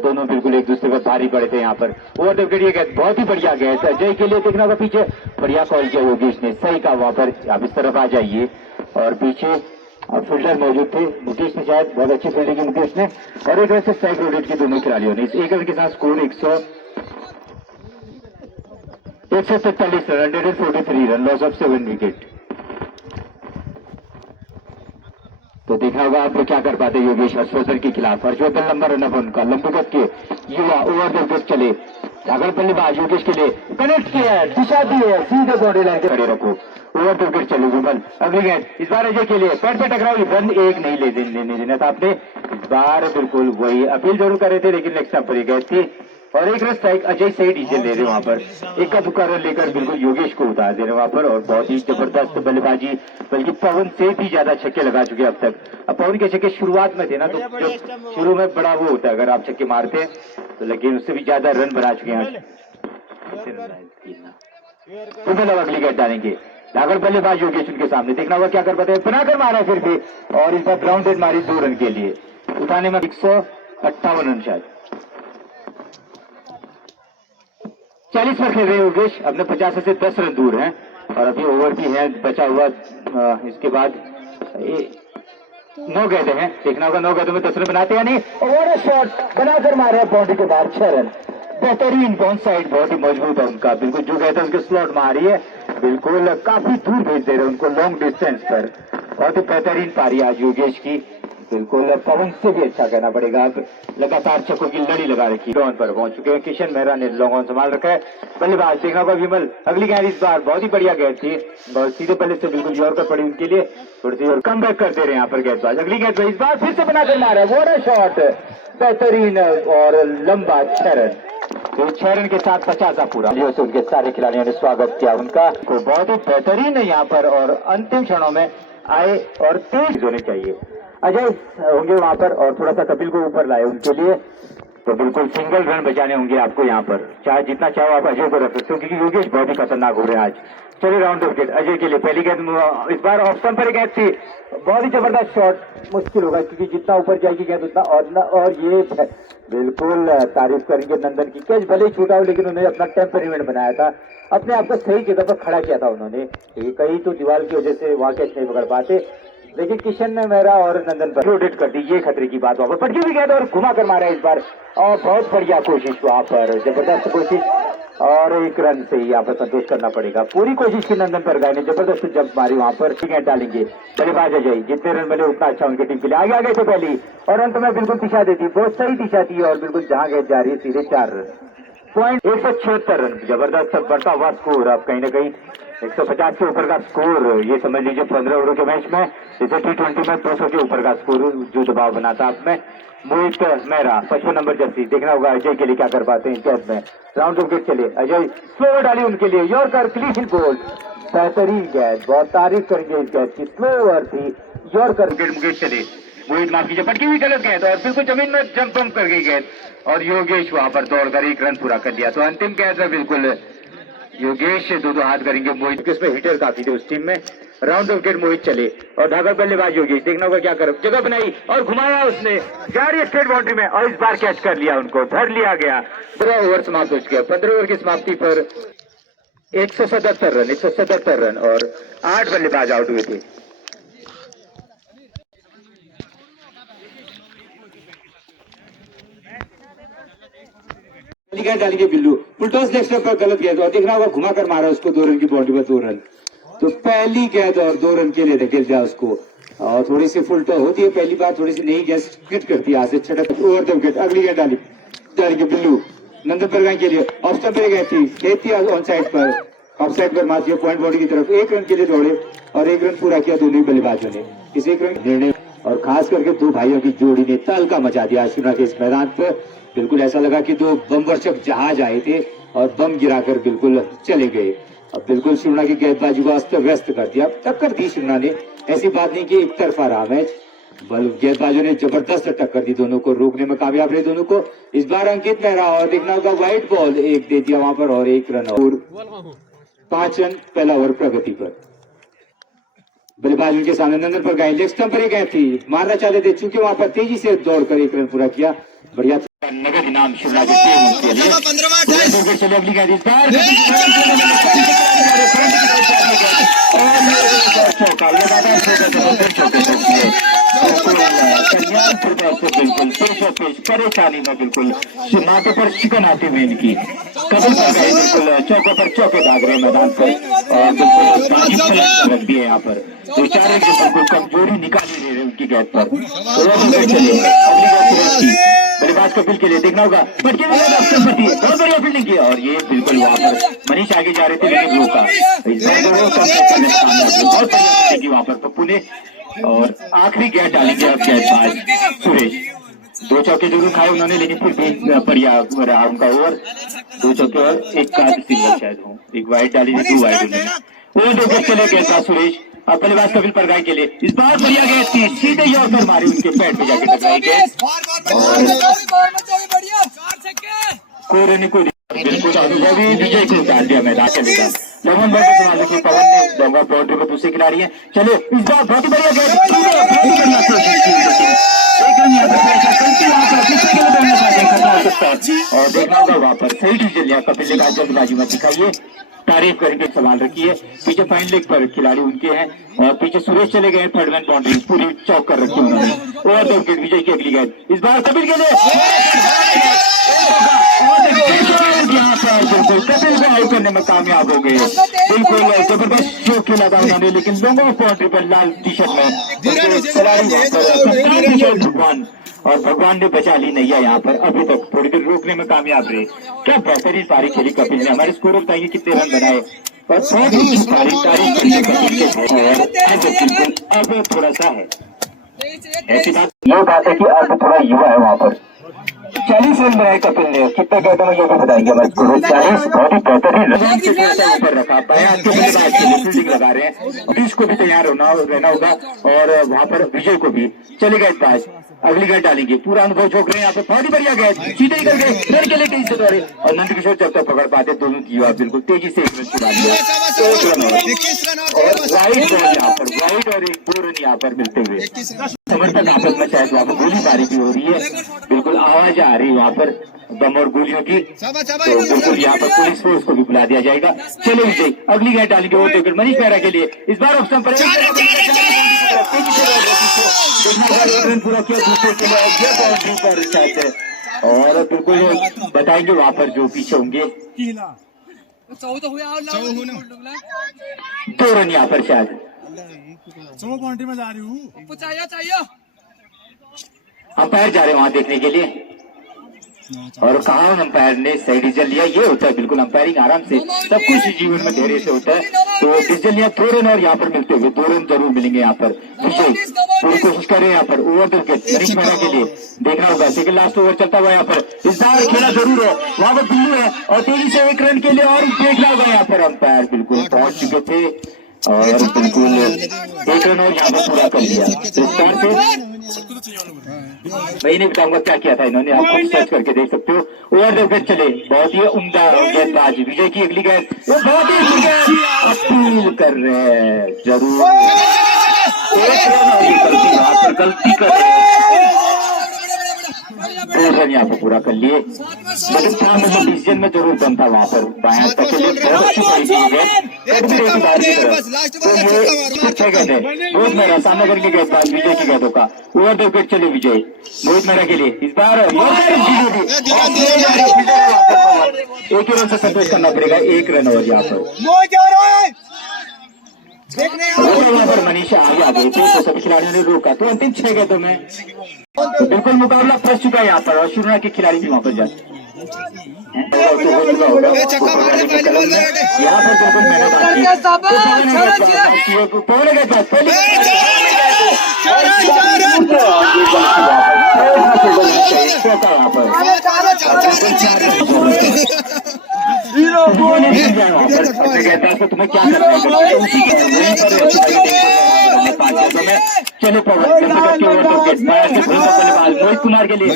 दोनों बिल्कुल एक दूसरे पर भारी पड़े थे यहाँ पर। ओवर द विकेट ये गेंद बहुत ही बढ़िया गेंद अजय के लिए, देखना होगा पीछे बढ़िया कॉल किया योगेश ने, सही कहा वहां पर आप इस तरफ आ जाइए। और पीछे फील्डर मौजूद थे, मुकेश ने शायद बहुत अच्छी फील्डिंग की मुकेश ने, और एक वैसे स्ट्राइक रोटेट की दोनों खिलाड़ियों ने। इस एक रन के साथ score 143 run, 143 run, loss of 7 wicket. तो देखना होगा आप क्या कर पाते योगेश हर्षवर्धन के खिलाफ। हर्षवर्धन लंबा रन अप उनका, लंबे कद के युवा ओवर द विकेट चले, अगर बल्लेबाज योगेश के लिए कनेक्ट किया है, दिशा दी है, सीधे बॉडी लाइन के खड़े रखो। ओवर द विकेट चले विमल, अगली गेंद इस बार अजय के लिए, पैर पे टकराई, रन एक नहीं लेने देना था आपने इस बार। बिल्कुल वही अपील जरूर कर रहे थे, लेकिन नेक्स्ट पर गए थी और एक रन स्ट्राइक अजय सही डिसीजन ले रहे वहां पर, एक का दुक्का रन लेकर बिल्कुल योगेश को उतार दे रहे वहां पर। और बहुत ही जबरदस्त बल्लेबाजी, बल्कि पवन से भी ज्यादा छक्के लगा चुके अब तक। अब पवन के छक्के शुरुआत में थे ना, तो जब शुरू में बड़ा वो होता है अगर आप छक्के मारते हैं तो, लेकिन उससे भी ज्यादा रन बना चुके हैं। अगली गेंद डालेंगे, अगर बल्लेबाज योगेश उनके सामने, देखना होगा क्या कर पाते हैं, बनाकर मारा फिर भी, और इस बार ग्राउंडेड मारी 2 रन के लिए, उठाने में 158 रन शायद। 40 पर खेल रहे योगेश, अपने 50 से 10 रन दूर हैं और अभी ओवर भी है बचा हुआ। इसके बाद 9 गेंदें हैं, देखना होगा 9 गेंदों में 10 रन बनाते हैं नहीं। ओवर शॉट बनाकर मारे बाउंड्री के बाद 6 रन, बेहतरीन बॉन साइड, बहुत ही मजबूत है उनका, बिल्कुल जो कहते हैं उसके स्लॉट मारी है, बिल्कुल काफी दूर भेज दे रहे उनको लॉन्ग डिस्टेंस पर। बहुत ही बेहतरीन पारी आज योगेश की, बिल्कुल पवन से भी अच्छा कहना पड़ेगा। अब लगातार छक्कों की लड़ी लगा रखी, ऑन पर पहुंच चुके हैं। किशन मेहरा ने लॉन्ग ऑन संभाल रखा है, बल्लेबाज देखना होगा विमल, अगली गेंद इस बार बहुत ही बढ़िया गेंद थी, बहुत सीधे पल्ले से बिल्कुल यॉर्कर पड़ी उनके लिए, थोड़ी सी और कम बैक कर दे रहे हैं यहाँ पर गेंदबाज। अगली गेंद इस बार फिर से बनाकर मारा, वो शॉट बेहतरीन और लंबा 6 रन। तो 6 रन के साथ 50 पूरा, से उनके सारे खिलाड़ियों ने स्वागत किया उनका। तो बहुत ही बेहतरीन है यहाँ पर, और अंतिम क्षणों में आए और तेज होने चाहिए। अजय होंगे वहां पर और थोड़ा सा कपिल को ऊपर लाए उनके लिए, तो बिल्कुल सिंगल रन बचाने होंगे आपको यहाँ पर, चाहे जितना चाहो आप अजय को रख सकते हो, क्योंकि योगेश बहुत ही खतरनाक हो रहे हैं आज। चलिए राउंड ऑफ विकेट अजय के लिए पहली गेंद, इस बार ऑफ स्टंप पर गेंद थी, बहुत ही जबरदस्त शॉट, मुश्किल होगा क्योंकि जितना ऊपर जाएगी गेंद उतना, और ये बिल्कुल तारीफ करेंगे नंदन की, कैच भले ही छूटा हो लेकिन उन्होंने अपना टेम्परमेंट बनाया था, अपने आप को सही जगह पर खड़ा किया था उन्होंने, कहीं तो दीवार की वजह से वहां कैच नहीं पकड़ पाते, लेकिन किशन ने मेरा और नंदन पर रोटेट कर दी, ये खतरे की बात वहां पर पटकी भी गया और घुमा कर मारा इस बार, और बहुत बढ़िया कोशिश वहां पर, जबरदस्त कोशिश, और एक रन से ही यहाँ पर संतोष करना पड़ेगा। पूरी कोशिश की नंदन पर ने, जबरदस्त जंप मारी वहां पर, ठीक है डालेंगे बल्लेबाज अजय, जितने रन मिले उतना अच्छा उनकी टीम के लिए, आगे गए थे पहली, और अंत में बिल्कुल दिशा देती, बहुत सही दिशा थी, और बिल्कुल जहां गए जा रही है सीधे 4 रन, पॉइंट 176 रन, जबरदस्त बढ़ता हुआ स्कोर, अब कहीं ना कहीं 150 से ऊपर का स्कोर, ये समझ लीजिए 15 ओवर के मैच में, जैसे T20 में 200 के ऊपर का स्कोर जो दबाव बनाता आप में। मोहित मेहरा 55 नंबर जर्सी, देखना होगा अजय के लिए क्या कर पाते हैं कैच में। राउंड ऑफ विकेट चले, अजय स्लो डाली उनके लिए, यॉर्कर क्लीन बोल्ड, बेहतरीन गेंद, बहुत तारीफ करेंगे इस गेंद की, स्लो ओवर थी, यॉर्कर विकेट चले, मोहित माफ कीजिए पटकी हुई गलत गेंद, और बिल्कुल जमीन में जंप बम कर गई गेंद, और योगेश वहां पर दौड़कर 1 रन पूरा कर लिया। तो अंतिम गेंद में बिल्कुल योगेश 2-2 हाथ करेंगे मोहित, किसमें हिटर काफी थे उस टीम में। राउंड ऑफ विकेट मोहित चले, और धागा बल्लेबाज योगेश, देखना होगा क्या कर, जगह बनाई और घुमाया उसने, जा रही है स्ट्रेट बाउंड्री में, और इस बार कैच कर लिया उनको, धर लिया गया। 15 ओवर समाप्त हो चुके हैं, 15 ओवर की समाप्ति पर 177 रन और 8 बल्लेबाज आउट हुए थे। डालेंगे बिल्लू, फुलटॉस लेग स्टंप पर गलत गेंद, और देखना होगा घुमा कर मारा उसको, 2 रन की बाउंड्री पर 2 रन, तो पहली गेंद और 2 रन के लिए धकेल दिया उसको, और थोड़ी सी फुलटॉस होती है पहली बार, थोड़ी सी नई गेंद हिट करती है, आज से छटक ओवर द विकेट। अगली गेंद डालेंगे बिल्लू, नंदन परगाई के लिए, ऑफ स्टंप पर गई थी ऑन साइड पर, ऑफ साइड पर मारती है पॉइंट बाउंड्री की तरफ, 1 रन के लिए दौड़े और 1 रन पूरा किया दोनों बल्लेबाजों ने, इस 1 रन निर्णय, और खास करके 2 भाइयों की जोड़ी ने तहलका मचा दिया शिमला के इस मैदान पर, बिल्कुल ऐसा लगा कि 2 बमवर्षक जहाज आए थे और बम गिराकर बिल्कुल चले गए। अब बिल्कुल शिमला की गेंदबाजी को अस्त व्यस्त कर दिया, टक्कर दी शिमला ने, ऐसी बात नहीं कि एक तरफा रहा मैच, गेंदबाजों ने जबरदस्त टक्कर दी, दोनों को रोकने में कामयाब रहे दोनों को। इस बार अंकित मेहरा, और देखना होगा व्हाइट बॉल 1 दे दिया वहां पर, और 1 रन और 5 रन पहला ओवर प्रगति पर। बल्लेबाज उनके सामने नंदन पर गए, लेग स्टंप पर ही गए थी, मारना चाहते थे, चूंकि वहां पर तेजी से दौड़कर 1 रन पूरा किया, बढ़िया नगद इनाम शिमला के लिए। चले अगली गेंद, इस बार परेशानी में बिल्कुल माथे पर शिकन आती हुई इनकी, कदम पर गए, बिल्कुल चौके पर चौके भाग रहे मैदान पर, और बिल्कुल रख दिए यहाँ पर, तो 4 रन के बिल्कुल कमजोरी निकाली रहे उनकी गेंद पर। चलिए अगली गेंद बल्लेबाज कपिल के लिए, देखना होगा बहुत बढ़िया फील्डिंग की, और ये बिल्कुल वहां पर मनीष आगे जा रहे थे लेकिन रोका, बहुत बढ़िया की वहां पर पप्पू ने, और आखिरी गेंद डालेंगे अब गेंदबाज सुरेश, 2 चौके जरूर खाए उन्होंने, लेकिन फिर भी बढ़िया रहा उनका ओवर, 2 चौके और 1 का सिंगल शायद हो, 1 वाइड डाली, 2 वाइड उन्होंने, 2 विकेट चले गेंदबाज सुरेश। अब बल्लेबाज कपिल परगाई के लिए, इस बार बढ़िया गेंद थी, सीधे यॉर्कर मारी उनके पैड पे जाके टकराई गेंद, बिल्कुल अनुभवी विजय को उतार दिया मैदान के अंदर। लगभग बॉल को संभालने के पवन ने दोनों बाउंड्री पर दूसरे खिलाड़ी हैं। चले इस बार बहुत ही बढ़िया गेंद, और देखना होगा वहां पर सही डिसीजन लिया कपिल ने, कहा जल्दबाजी मत दिखाइए, तारीफ करके सवाल रखी है। पीछे फाइन लेग पर खिलाड़ी उनके हैं, और पीछे सुरेश चले गए, थर्ड मैन बाउंड्री पूरी चौक कर रखी उन्होंने, और 2 विकेट विजय की अगली गेंद, इस बार कपिल के लिए, यहाँ पर बिल्कुल कपिल को आउट करने में कामयाब हो गए, बिल्कुल जबरदस्त शो खेला था उन्होंने, लेकिन दोनों बाउंड्री पर लाल टी शर्ट में खिलाड़ी भगवान, और भगवान ने बचा ली नैया यहाँ पर, अभी तक थोड़ी देर रोकने में कामयाब रहे। क्या बेहतरीन पारी खेली कपिल ने, हमारे स्कोर बताइए कितने रन बनाए, और बहुत ही तारीफ अब थोड़ा सा है, ऐसी बात ये बात है कि अब थोड़ा युवा है वहाँ पर, 40 रन बनाए कपिल ने, कितना कहता है ये भी बताएंगे मैच को। 40 बहुत ही बेहतरीन रन के साथ ऊपर रखा, बयास के बल्लेबाज के लिए फील्डिंग लगा रहे हैं, और इसको भी तैयार रहना होगा, और वहां पर विजय को भी। चले गए पास, अगली गेंद डालेंगे, पूरा अनुभव झोंक रहे हैं यहाँ पे, बहुत ही बढ़िया गेंद, सीधे निकल गए, रन के लिए तेजी से दौड़े, और नंद किशोर जब तक पकड़ पाते दोनों की बात बिल्कुल तेजी से 1 रन चुरा लिया, 1 रन और वाइड बॉल यहाँ पर, वाइड और 1-2 रन यहाँ पर मिलते हुए। समर्थक आपस में शायद वहाँ पर गोलीबारी भी हो रही है, बिल्कुल आवाज आ रही है वहाँ पर बम और गोलियों की, तो बिल्कुल यहाँ पर पुलिस फोर्स को भी बुला दिया जाएगा। चले विजय, अगली गेंद डालेंगे वो तो मनीष मेहरा के लिए, इस बार ऑप्शन पर रन पूरा किया दूसरे के लिए, बाउंड्री पर शायद, और बिल्कुल बताएंगे वहाँ पर जो पीछे होंगे 2 रन यहाँ पर शायद बाउंड्री में जा रही हूँ, अंपायर जा रहे हैं वहां देखने के लिए, और कहा अंपायर ने सही डिसीजन लिया। ये होता है बिल्कुल अंपायरिंग आराम से, सब कुछ जीवन में धैर्य से होता है, तो डिसीजन लिया 2 रन, और यहाँ पर मिलते हुए 2 रन जरूर मिलेंगे यहाँ पर। विजय पूरी कोशिश कर रहे हैं यहाँ पर, over the wicket Manish Mehra के लिए देखना होगा, सेकंड लास्ट ओवर चलता हुआ यहाँ पर, इस बार खेला जरूर है, वहां पर बिल्लू है, और तेजी से 1 रन के लिए, और देखना होगा यहाँ पर अंपायर बिल्कुल पहुंच चुके थे, और बिल्कुल 1 रन और यहाँ पर पूरा कर लिया। मैं नहीं बताऊंगा क्या किया था इन्होंने, आप खुद सर्च करके देख सकते हो। ओवर द विकेट चले, बहुत ही उम्दा गेंदबाज विजय की अगली गेंद, वो बहुत ही अपील कर रहे हैं जरूर, 1 रन और ये गलती यहाँ पर गलती कर रहे हैं, 2 रन यहाँ पर पूरा कर लिए, लेकिन क्या मतलब डिसीजन में जरूर दम था वहां पर, बायां तक के लिए बहुत अच्छी पड़ी थी रोहित मेहरा सामना करके गए पास विजय की गेंदों का। ओवर द विकेट चले विजय रोहित मेहरा के लिए, इस बार 1 रन से संतोष करना पड़ेगा, 1 रन और यहाँ पर वहां पर मनीषा आगे आ गए थे, तो सभी खिलाड़ियों ने रोका, तो अंतिम 6 गेंदों में तो बिल्कुल मुकाबला फंस चुका है यहाँ पर, और शुरुआत के खिलाड़ी भी वहां पर जाते यहाँ पर बिल्कुल तुम्हें क्या करना है, चलो पवन रोहित कुमार के लिए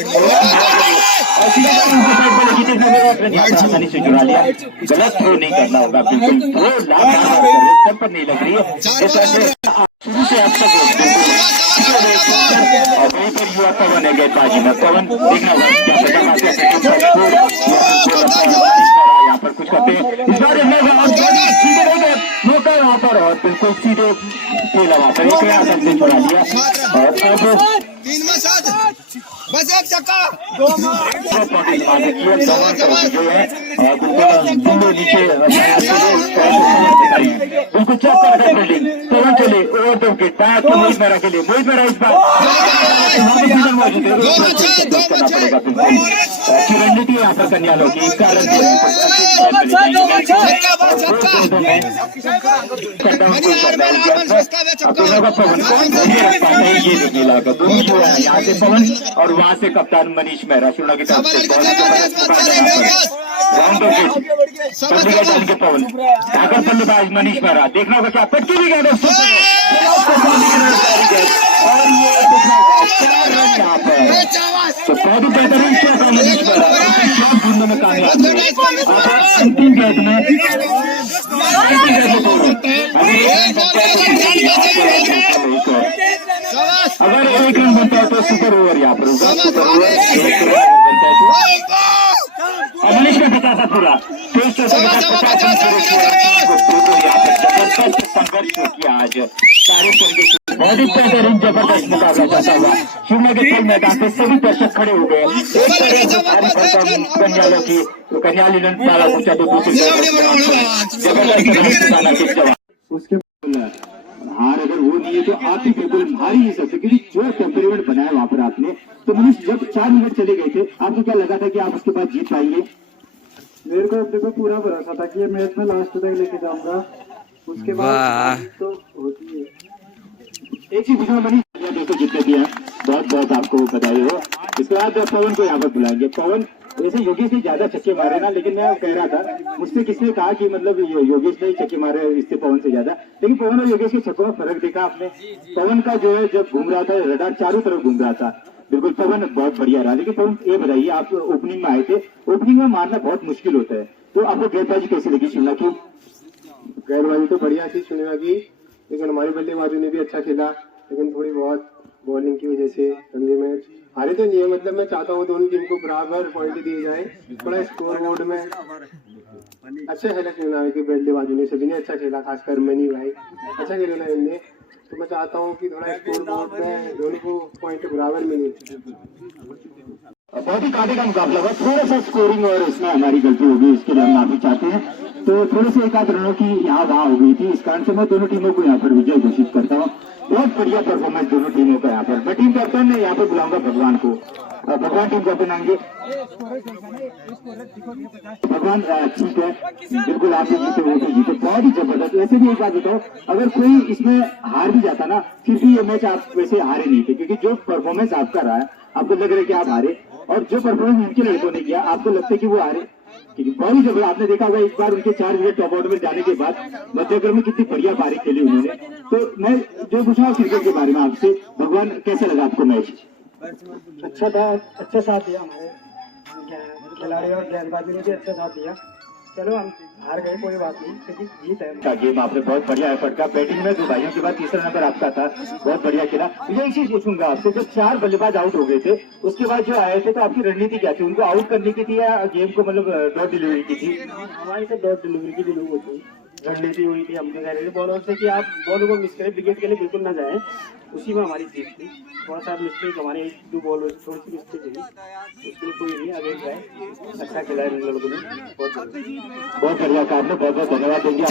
आसानी से जुड़ा लिया, गलत थ्रो नहीं करना होगा, बिल्कुल थ्रो लाभ पर नहीं लग रही है, शुरू से अब तक वहीं पर युवा पवन है गेंदबाजी में, पवन देखना यहाँ पर कुछ करते हैं, इस बार सीधे मौका वहाँ पर, और बिल्कुल सीधे खेला वहाँ पर, एक आसन से छुड़ा लिया, और अब बस एक चक्का जो है बिल्कुल नीचे बिल्कुल चौक कर फील्डिंग, पवन चले over the wicket, back to Mohit Mehra के लिए, मोहित मेहरा इस बार करना पड़ेगा, बिल्कुल रणनीति यहाँ पर कन्यालों की, इसका पवन ये मिला दोनों जो है यहाँ से पवन और वहाँ से कप्तान मनीष मेहरा शुरू की तरफ से पवन ढाकर बल्लेबाज मनीष मेहरा, देखना होगा क्या पटकी भी गया और ये यहाँ पर तो बहुत ही बेहतरीन शॉट है मनीष मेहरा, शॉट ढूंढने में कामयाब है, अंतिम गेंद में अगर 1 रन बनता है तो सुपर ओवर यहाँ पर होगा, सुपर ओवर 1 रन बनता है तो मनीष का 50 पूरा 50 संघर्ष किया आज सारे बहुत ही बेहतरीन जबरदस्त मुकाबला चलता हुआ शिमला के खेल मैदान पे सभी दर्शक खड़े हो गए, कन्यालों की कन्याल सारा पूछा तो उसके हार अगर वो नहीं है तो आप ही बिल्कुल हार ही नहीं सकते, क्योंकि जो टेम्परेमेंट बनाया वहां पर आपने, तो मनीष जब 4 मिनट चले गए थे आपको क्या लगा था कि आप उसके बाद जीत पाएंगे? मेरे को अपने को पूरा भरोसा था कि ये मैच में लास्ट तक लेके जाऊंगा, उसके बाद तो होती है। एक ही मनीष दोस्तों जीतने दिया, बहुत बहुत आपको बधाई हो। इसके बाद पवन को यहाँ पर बुलाएंगे। पवन, वैसे योगेश ने ज्यादा छक्के मारे ना, लेकिन मैं कह रहा था, मुझसे किसने कहा कि मतलब योगेश ने छक्के मारे इससे पवन से ज्यादा, लेकिन पवन और योगेश के छक्कों में फर्क देखा आपने। पवन का जो है जब घूम रहा था रडार चारों तरफ घूम रहा था, बिल्कुल पवन बहुत बढ़िया रहा। लेकिन पवन ये बताइए, आप ओपनिंग में आए थे, ओपनिंग में मारना बहुत मुश्किल होता है, तो आपको गेंदबाजी कैसी लगी शिमला की? गेंदबाजी तो बढ़िया थी शिमला की, लेकिन हमारी बल्लेबाजों ने भी अच्छा खेला, लेकिन थोड़ी बहुत बॉलिंग की वजह से रंगे मैच हारे तो नहीं है। मतलब मैं चाहता हूँ दोनों टीम को बराबर पॉइंट दिए जाए, थोड़ा स्कोर बोर्ड में अच्छा खेला शिमला की बल्लेबाजों ने, सभी ने अच्छा खेला, खासकर मनी भाई अच्छा खेला इनने। तो मैं चाहता हूँ कि थोड़ा स्कोर बोर्ड में दोनों को पॉइंट बराबर मिले। बहुत ही कांटे का मुकाबला हुआ, थोड़ा सा स्कोरिंग और इसमें हमारी गलती होगी, इसके लिए हम माफी चाहते हैं। तो थोड़े से एक आध रनों की यहाँ वहाँ हो गई थी, इस कारण से मैं दोनों टीमों को यहाँ पर विजय घोषित करता हूँ। बहुत बढ़िया परफॉर्मेंस दोनों टीमों का यहाँ पर। मैं टीम कैप्टन यहाँ पर बुलाऊंगा भगवान को, भगवान टीम कैप्टन आएंगे। भगवान ठीक है, बिल्कुल आप जीते वो तो जीते, बहुत ही जबरदस्त। वैसे भी एक बात बताओ, अगर कोई इसमें हार भी जाता ना, फिर भी ये मैच आप वैसे हारे नहीं थे, क्योंकि जो परफॉर्मेंस आपका रहा है आपको लग रहा है कि आप हारे, और जो परफॉर्मेंस इनके लड़कों ने किया आपको लगता है कि वो हारे, क्योंकि बहुत ही जबरदस्त। आपने देखा होगा एक बार उनके 4 विकेट टॉप आउट में जाने के बाद मध्यक्रम में कितनी बढ़िया पारी खेली उन्होंने। तो मैं जो पूछा क्रिकेट के बारे में आपसे, भगवान कैसा लगा आपको मैच? अच्छा था, अच्छा साथ दिया हमारे खिलाड़ी और गेंदबाजी ने भी अच्छा साथ दिया। चलो हम हार गए, कोई बात नहीं, क्योंकि जीत है। का गेम आपने बहुत बढ़िया एफर्ट का, बैटिंग में 2 भाइयों के बाद तीसरा नंबर आपका था, बहुत बढ़िया खेला। मुझे एक चीज पूछूंगा आपसे, जब 4 बल्लेबाज आउट हो गए थे उसके बाद जो आए थे, तो आपकी रणनीति क्या थी? उनको आउट करने की थी या गेम को मतलब डॉट डिलीवरी की थी? हमारी तो डॉट डिलीवरी की भी लोग होती है, रणनीति हुई थी। हम तो कह रहे थे बॉलर से कि आप बॉल को मिस करें, विकेट के लिए बिल्कुल ना जाए, उसी में हमारी जीत थी। थोड़ा सा मिस्टेक हमारे 1-2 बॉल थोड़ी सी मिस्टेक हुई, उसके लिए कोई नहीं, अगेंस्ट जाए। अच्छा खिलाया इन लड़कों ने, बहुत बढ़िया काम, बहुत बहुत धन्यवाद देंगे।